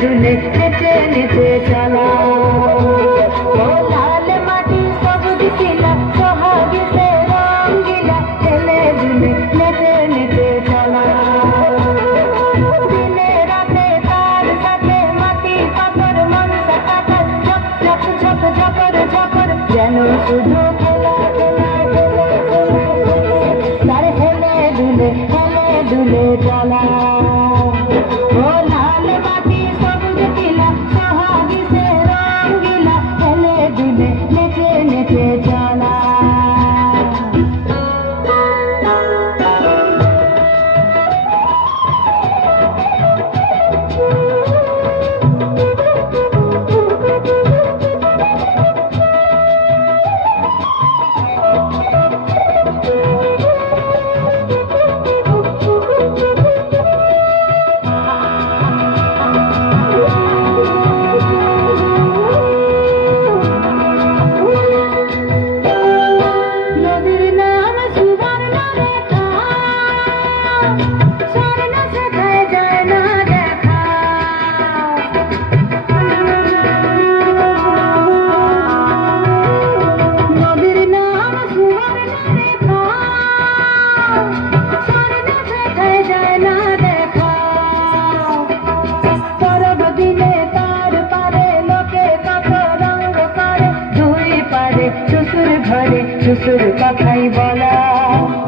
झूले नेचे नेचे चला ओ लाल माटी सबुज किला सोहागी से रंगीला खेले झूले नेचे नेचे चला दिने राते तार साथे माटी पाथर मनसा काटा झप झप झप झपर झपर যেন শুধু খেলা খেলা খেলা তার হেলে দুলে চলা ও লাল মাটি সবুজ কিলা সোহাগী সে রঙ্গিলা হেলে দুলে নেচে নেচে চলা শ্বশুর কথাই বলা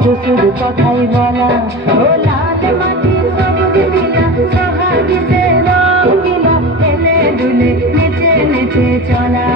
শ্বশুর কথাই বলা ও লাল মাটি সবুজ নীলা সোহাগী সে রঙ্গিলা হেলে দুলে নেচে নেচে চলা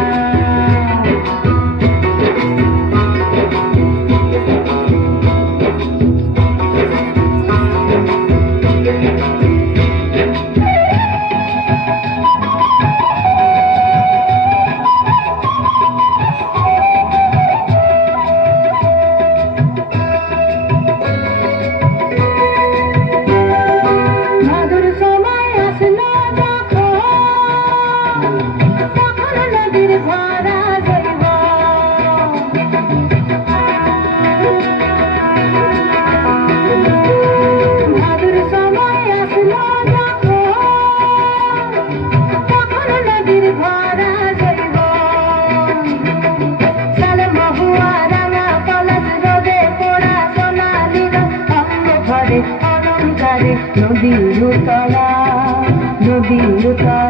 নদীর তলা